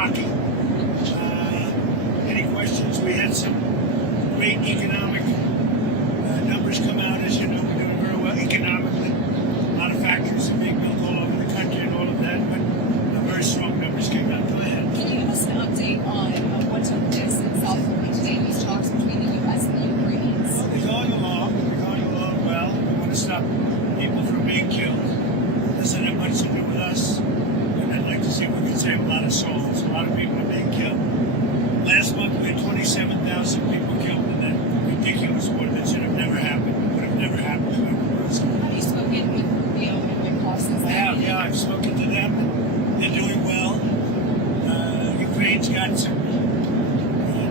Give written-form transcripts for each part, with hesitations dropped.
rocky. Any questions? We had some great economic numbers come out. As you know, we're doing very well economically. A lot of factories are being built all over the country and all of that, but very strong numbers came out. Go ahead. Can you give us an update on what took place in South Florida today, these talks between the U.S. and the Ukrainians? Well, they're going along. They're going along well. We want to stop people from being killed. It doesn't have much to do with us. And I'd like to see if we can save a lot of souls. A lot of people are being killed. Last month we had 27,000 people killed in that ridiculous war that should have never happened. It would have never happened if it was. Have you spoken with the Red Cross since I have, yeah. I've spoken to them. They're doing well. Ukraine's got some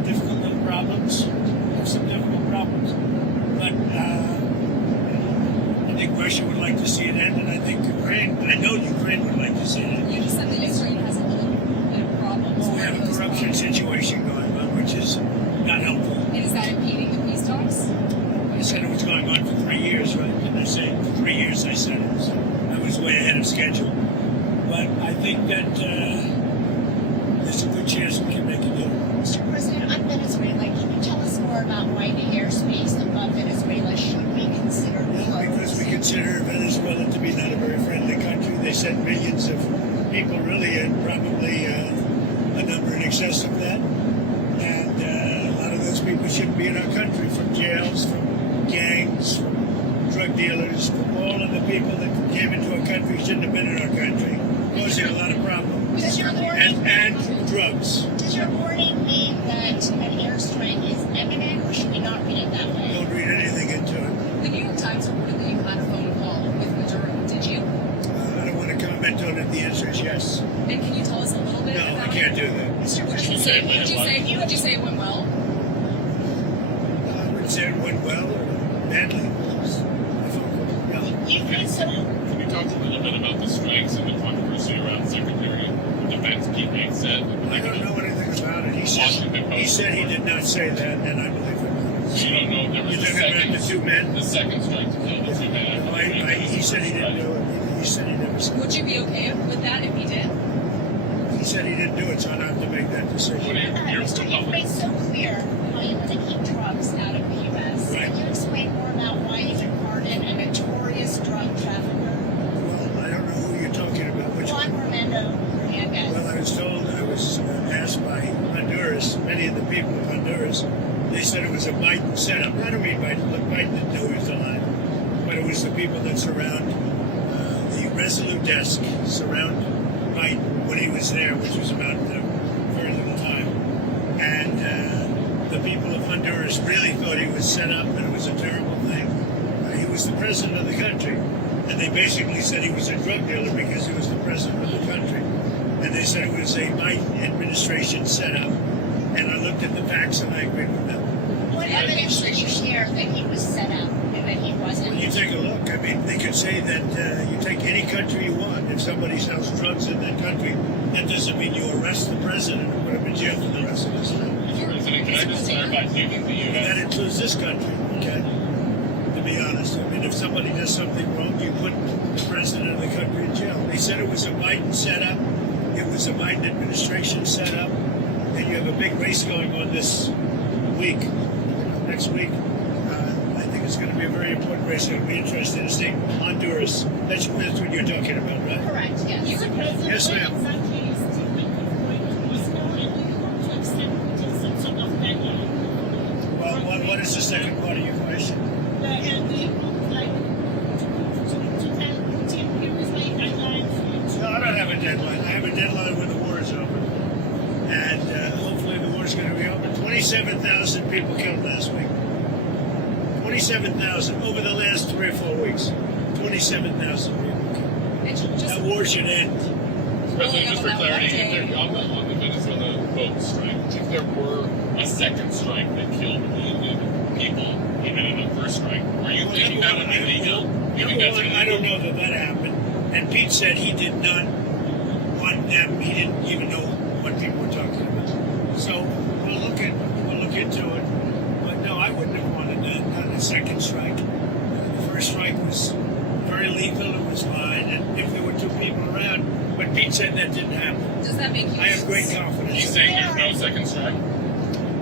difficult little problems. Some difficult problems. But I think Russia would like to see it end, and I think Ukraine, I know Ukraine would like to see it end. You just said that Israel has a little bit of problems. Well, we have a corruption situation going on, which is not helpful. And is that impeding the peace talks? I said it was going on for 3 years, right? And I say for 3 years I said it. So I was way ahead of schedule. But I think that there's a good chance we can make a deal. Mr. President, on Venezuela, can you tell us more about why the airspace above Venezuela should be considered closed? Because we consider Venezuela to be not a very friendly country. They sent millions of people, really, and probably a number in excess of that. And a lot of those people shouldn't be in our country, from jails, from gangs, from drug dealers, from all of the people that came into our country shouldn't have been in our country, causing a lot of problems. Does your warning, And drugs. does your warning mean that an airstrike is imminent, or should we not read it that way? Don't read anything into it. The New York Times reported that you had a phone call with Maduro. Did you? I don't want to comment on it. The answer is yes. And can you tell us a little bit No, about I can't do that. Mr. Would President, you say it went well? I would say it went well or badly. No. you think so? Can you talk a little bit about the strikes and the controversy around Secretary of Defense Pete said? I don't know anything about it. He said he did not say that, and I believe it. So you don't know if there was You're a talking second, about the two men? the second strike to kill the two men. He said he didn't do it. He said he never said Would you be okay with that if he did? it. He said he didn't do it, so I don't have to make that What decision. are your Mr. You've made so clear how you want to keep drugs out of the U.S. Right. Can you explain more about why you can pardon a notorious drug trafficker, Well, I don't know who you're talking about. Which Juan one? Orlando Hernández? Well, I was told, I was asked by Honduras, many of the people of Honduras, they said it was a Biden setup. I don't mean Biden. Look, Biden didn't know he was alive. But it was the people that surround the Resolute desk, surround Biden when he was there, which was about very little time. And the people of Honduras really thought he was set up and it was a terrible thing. He was the president of the country. And they basically said he was a drug dealer because he was the president of the country. And they said it was a Biden administration setup. And I looked at the facts and I agreed with them. What evidence did you share that he was set up and that he wasn't? Well, you take a look. I mean, they could say that you take any country you want. If somebody sells drugs in that country, that doesn't mean you arrest the president and put him in jail for the rest of his life. President, can I just clarify, do you think the U.S. That includes this country, okay? To be honest, I mean, if somebody does something wrong, you put the president of the country in jail. They said it was a Biden setup. It was a Biden administration setup. And you have a big race going on this week, next week. I think it's going to be a very important race. It'll be interesting to see Honduras. That's what you're talking about, right? Correct, yes. Yes, ma'am. Well, what is the second part of your question? No, I don't have a deadline. I have a deadline when the war is over. And hopefully the war is going to be over. 27,000 people killed last week. 27,000 over the last 3 or 4 weeks. 27,000 people killed. That war should end. President, just for clarity, if there, on the Venezuela boat strike, if there were a second strike that killed people, even in the first strike, are you thinking that would be legal? I don't know that happened. And Pete said he did not want them. He didn't even know what people were talking about. So we'll look into it. But no, I wouldn't have wanted a second strike. The first strike was very lethal. It was fine. And if there were 2 people around, but Pete said said that didn't happen. Does that make you? I have great confidence. He's saying there's no second strike.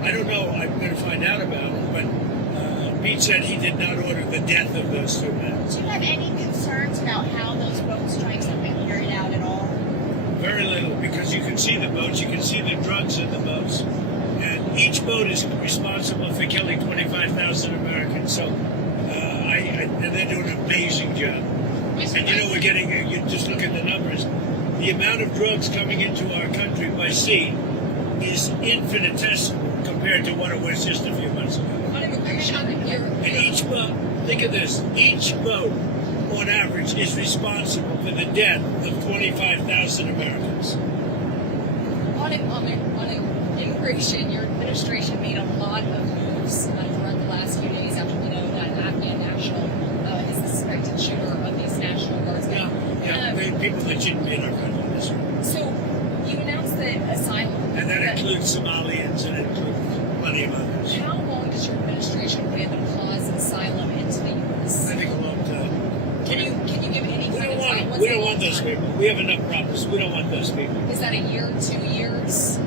I don't know. I'm going to find out about it. But Pete said he did not order the death of those two men. Do you have any concerns about how those boat strikes have been carried out at all? Very little, because you can see the boats, you can see the drugs in the boats, and each boat is responsible for killing 25,000 Americans. So, and they're doing an amazing job. And you know, we're getting. You just look at the numbers. The amount of drugs coming into our country by sea is infinitesimal compared to what it was just a few months ago. On immigration, And each boat, think of this, each boat on average is responsible for the death of 25,000 Americans. on immigration, your administration made a lot of moves throughout the last few days after we know that an Afghan national is the suspected shooter of these National Guardsmen. People that shouldn't be in our country. That's right. So you announced that asylum. And that includes Somalians and it includes plenty of others. How long does your administration plan to pause asylum into the U.S.? I think a long time. Can you give any We kind don't of time? want, What's we a don't long want those time? people. We have enough problems. We don't want those people. Is that a year, 2 years?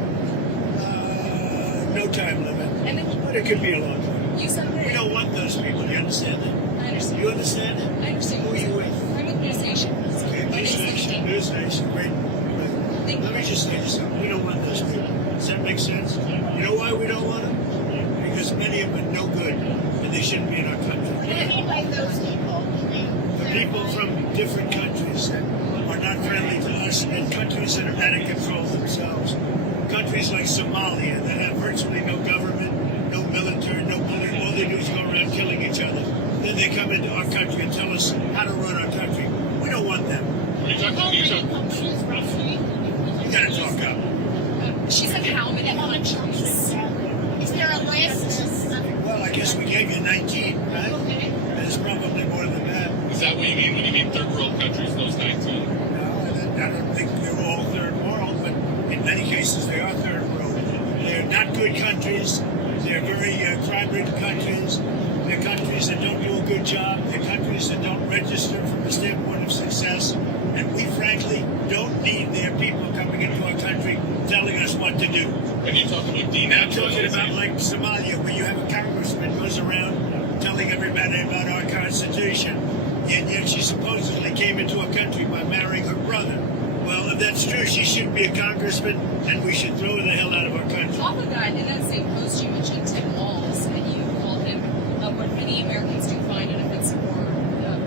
No time limit. And then But it could be a long time. you said that. We don't want those people. Do you understand that? I understand. You understand that? I understand. Who are you with? I'm with News Nation. Okay, News Nation. News Nation. Great. Thank Let me you. just say this. We don't want those people. Does that make sense? You know why we don't want them? Because many of them are no good and they shouldn't be in our country. What do you mean by those people? The people from different countries that are not friendly to us and countries that are out of control themselves. Countries like Somalia that have virtually no government, no military, no police. All they do is go around killing each other. Then they come into our country and tell us how to run our country. We don't want them. Are you talking? You You gotta talk up. She said how many countries? Is there a list? Well, I guess we gave you 19, right? There's probably more than that. Is that what you mean when you mean third world countries? Those 19. No, I don't think they're all third world, but in many cases they are third world. They're not good countries. They're very crime-ridden countries. They're countries that don't do a good job. They're countries that don't register from the standpoint of success. And we, frankly, don't need their people coming into our country telling us what to do. When you talk about I'm talking about denaturalizing, like Somalia, where you have a congressman goes around telling everybody about our Constitution, and yet she supposedly came into our country by marrying her brother. Well, if that's true, she shouldn't be a congressman, and we should throw her the hell out of our country. Off of that, in that same post, you mentioned Tim Walz, and you called him what many Americans do find an offensive or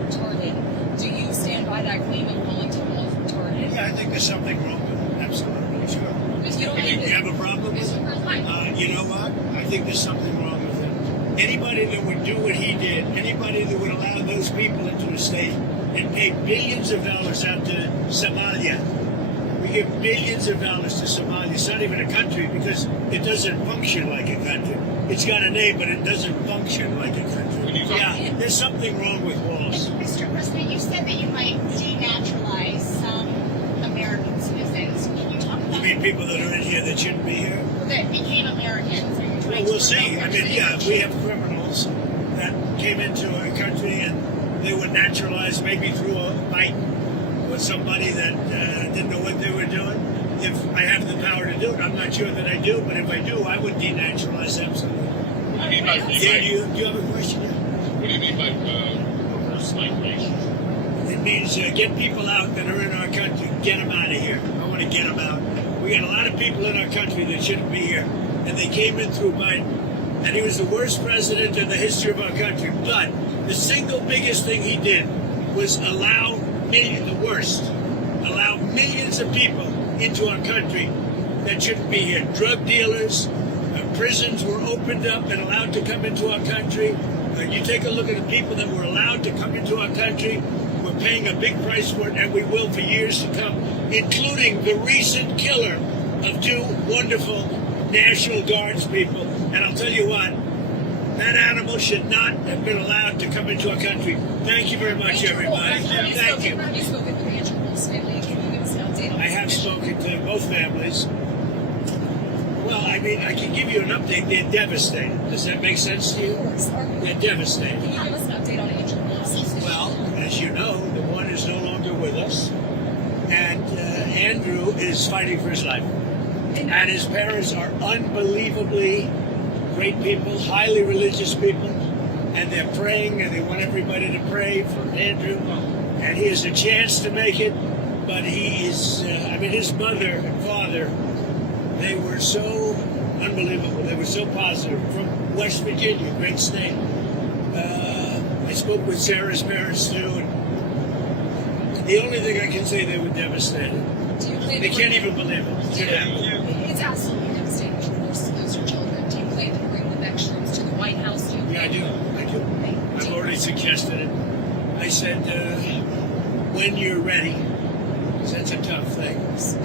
retarded. Do you stand by that claim of calling Tim Walz retarded? Yeah, I think there's something wrong with it. Absolutely, sure. Because you don't You think have a problem with it? You know what? I think there's something wrong with it. Anybody that would do what he did, anybody that would allow those people into a state and pay billions of dollars out to Somalia. We give billions of dollars to Somalia. It's not even a country because it doesn't function like a country. It's got a name, but it doesn't function like a country. Yeah, there's something wrong with Walz. Mr. President, you said that you might denaturalize some American citizens. Can you talk You about mean people that are in here that shouldn't be here? that became Americans? Are you Well, trying we'll to see. revoke I their mean, yeah, citizenship? we have criminals that came into our country and they were naturalized maybe through a fight with somebody that didn't know what they were doing. If I have the power to do it, I'm not sure that I do, but if I do, I would denaturalize absolutely. what do you mean by Yeah, do you have a question? Yeah. what do you mean by reverse migration? It means get people out that are in our country, get them out of here. I want to get them out. We got a lot of people in our country that shouldn't be here, and they came in through Biden, and he was the worst president in the history of our country. But the single biggest thing he did was allow millions of people into our country that shouldn't be here. Drug dealers, prisons were opened up and allowed to come into our country. You take a look at the people that were allowed to come into our country. We're paying a big price for it, and we will for years to come, including the recent killer of two wonderful National Guards people. And I'll tell you what, that animal should not have been allowed to come into our country. Thank you very much, everybody. Thank you. Have you spoken to the Andrew Walz family? Can you give us an update on I have spoken to both families. Well, I mean, I can give you an update. They're devastated. Does that make sense to you? They're devastated. Can you give us an update on Andrew Walz? Well, as you know, the one is no longer with us. And Andrew Andrew is fighting for his life. And his parents are unbelievably great people, highly religious people. And they're praying, and they want everybody to pray for Andrew. And he has a chance to make it, but he is, his mother and father, they were so unbelievable. They were so positive. From West Virginia, great state. I spoke with Sarah's parents too, and the only thing I can say, they were devastated. They can't even believe it. It's absolutely devastating. Of course, those are children. Do you plan to bring the next troops to the White House? Yeah, I do. I've already suggested it. I said, when you're ready, because that's a tough thing,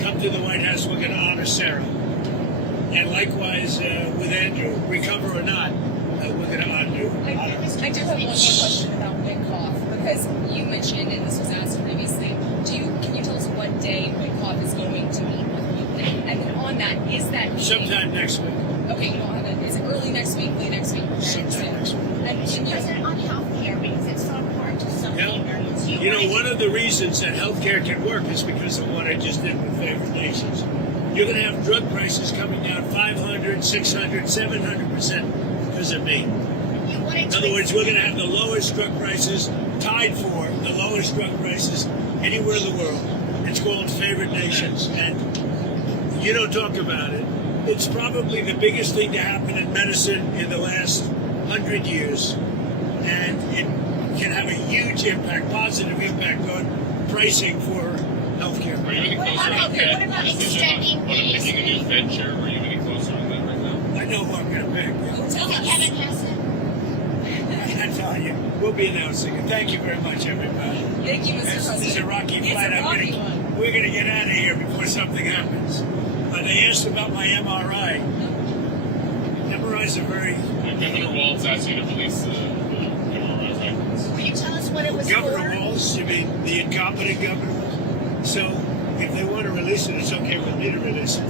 come to the White House, we're going to honor Sarah. And likewise with Andrew, recover or not, we're going to honor you. I do have one more question about Witkoff, because you mentioned, and this was asked previously, can you tell us what day Witkoff is going to meet with you? And then on that, is that meeting... Sometime next week. Okay, you don't have it. Is it early next week, late next week? Sometime next week. And President, on healthcare, because it's so important to so many Americans. You know, one of the reasons that healthcare can work is because of what I just did with favored nations. You're going to have drug prices coming down 500, 600, 700% because of me. In other words, we're going to have the lowest drug prices, tied for the lowest drug prices anywhere in the world. It's called favored nations, and you don't talk about it. It's probably the biggest thing to happen in medicine in the last 100 years, and it can have a huge impact, positive impact on pricing for healthcare. Are you any closer on what about extending these? picking a new Fed chair? Are you any closer on that right now? I know who I'm going to pick. Kevin Hassan. I'm telling you, we'll be announcing it. Thank you very much, everybody. Thank you, Mr. This President. is a rocky It's flight. a rocky one. We're going to get out of here before something happens. They asked about my MRI. MRIs are very... Governor Walz asked you to release the MRI records. Will you tell us what it was Governor for? Walz, you mean the incompetent governor? So if they want to release it, it's okay with me to release it.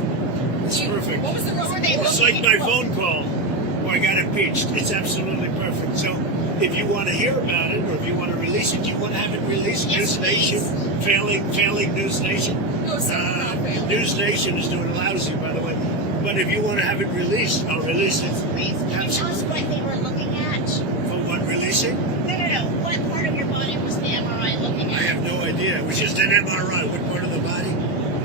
It's perfect. What was the reason? It's like my phone call where I got impeached. It's absolutely perfect. So if you want to hear about it, or if you want to release it, you want to have it released. Yes, News Nation, failing News Nation. No, it's not failing. News Nation is doing lousy, by the way. But if you want to have it released, I'll release it. Please. Can you tell us what they were looking at? For what, releasing? No. What part of your body was the MRI looking I at? have no idea. It was just an MRI. What part of the body?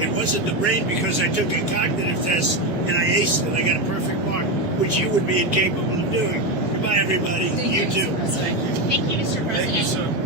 It wasn't the brain because I took a cognitive test and I aced it. I got a perfect mark, which you would be incapable of doing. Goodbye, everybody. Thank You Mr. too. President. Thank you, Mr. President. Thank you, sir.